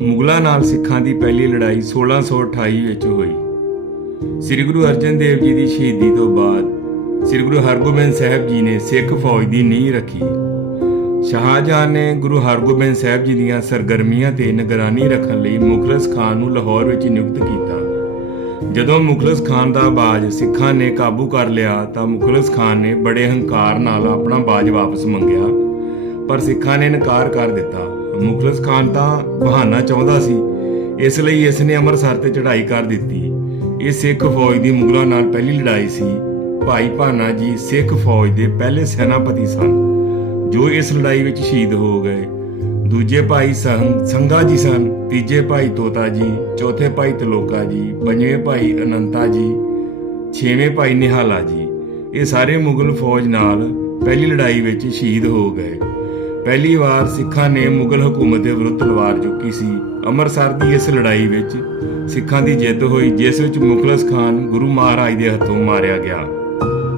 ਮੁਗਲਾਂ ਨਾਲ ਸਿੱਖਾਂ ਦੀ ਪਹਿਲੀ ਲੜਾਈ 1628 ਵਿੱਚ ਹੋਈ। ਸ੍ਰੀ ਗੁਰੂ ਅਰਜਨ ਦੇਵ ਜੀ ਦੀ ਸ਼ਹੀਦੀ ਤੋਂ ਬਾਅਦ ਸ੍ਰੀ ਗੁਰੂ ਹਰਗੋਬਿੰਦ ਸਾਹਿਬ ਜੀ ਨੇ ਸਿੱਖ ਫੌਜ ਦੀ ਨੀਂਹ ਰੱਖੀ। ਸ਼ਾਹਜਹਾਨ ਨੇ ਗੁਰੂ ਹਰਗੋਬਿੰਦ ਸਾਹਿਬ ਜੀ ਦੀਆਂ ਸਰਗਰਮੀਆਂ ਤੇ ਨਿਗਰਾਨੀ ਰੱਖਣ ਲਈ ਮੁਖਲਸ ਖਾਨ ਨੂੰ ਲਾਹੌਰ ਵਿੱਚ ਨਿਯੁਕਤ ਕੀਤਾ। ਜਦੋਂ ਮੁਖਲਸ ਖਾਨ ਦਾ ਬਾਜ ਸਿੱਖਾਂ ਨੇ ਕਾਬੂ ਕਰ ਲਿਆ ਤਾਂ ਮੁਖਲਸ ਖਾਨ ਨੇ ਬੜੇ ਹੰਕਾਰ ਨਾਲ ਆਪਣਾ ਬਾਜ ਵਾਪਸ ਮੰਗਿਆ। ਪਰ ਸਿੱਖਾਂ ਨੇ ਇਨਕਾਰ ਕਰ ਦਿੱਤਾ। ਮੁਖਲਸ ਖਾਨ ਤਾਂ ਬਹਾਨਾ ਚਾਹੁੰਦਾ ਸੀ। ਇਸ ਲਈ ਇਸ ਨੇ ਅੰਮ੍ਰਿਤਸਰ ਤੇ ਚੜ੍ਹਾਈ ਕਰ ਦਿੱਤੀ। ਇਹ ਸਿੱਖ ਫੌਜ ਦੀ ਮੁਗਲਾਂ ਨਾਲ ਪਹਿਲੀ ਲੜਾਈ ਸੀ। ਭਾਈ ਭਾਨਾ ਜੀ ਸਿੱਖ ਫੌਜ ਦੇ ਪਹਿਲੇ ਸੈਨਾਪਤੀ ਸਨ, ਜੋ ਇਸ ਲੜਾਈ ਵਿੱਚ ਸ਼ਹੀਦ ਹੋ ਗਏ। ਦੂਜੇ ਭਾਈ ਸੰਘ- ਸੰਘਾ ਜੀ ਸਨ, ਤੀਜੇ ਭਾਈ ਤੋਤਾ ਜੀ, ਚੌਥੇ ਭਾਈ ਤਲੋਕਾ ਜੀ, ਪੰਜਵੇਂ ਭਾਈ ਅਨੰਤਾ ਜੀ, ਛੇਵੇਂ ਭਾਈ ਨਿਹਾਲਾ ਜੀ। ਇਹ ਸਾਰੇ ਮੁਗਲ ਫੌਜ ਨਾਲ ਪਹਿਲੀ ਲੜਾਈ ਵਿੱਚ ਸ਼ਹੀਦ ਹੋ ਗਏ। ਪਹਿਲੀ ਵਾਰ ਸਿੱਖਾਂ ਨੇ ਮੁਗਲ ਹਕੂਮਤ ਦੇ ਵਿਰੁੱਧ ਤਲਵਾਰ ਚੁੱਕੀ ਸੀ। ਅੰਮ੍ਰਿਤਸਰ ਦੀ ਇਸ ਲੜਾਈ ਵਿੱਚ ਸਿੱਖਾਂ ਦੀ ਜਿੱਤ ਹੋਈ, ਜਿਸ ਵਿੱਚ ਮੁਖਲਸ ਖਾਨ ਗੁਰੂ ਮਹਾਰਾਜ ਦੇ ਹੱਥੋਂ ਮਾਰਿਆ ਗਿਆ।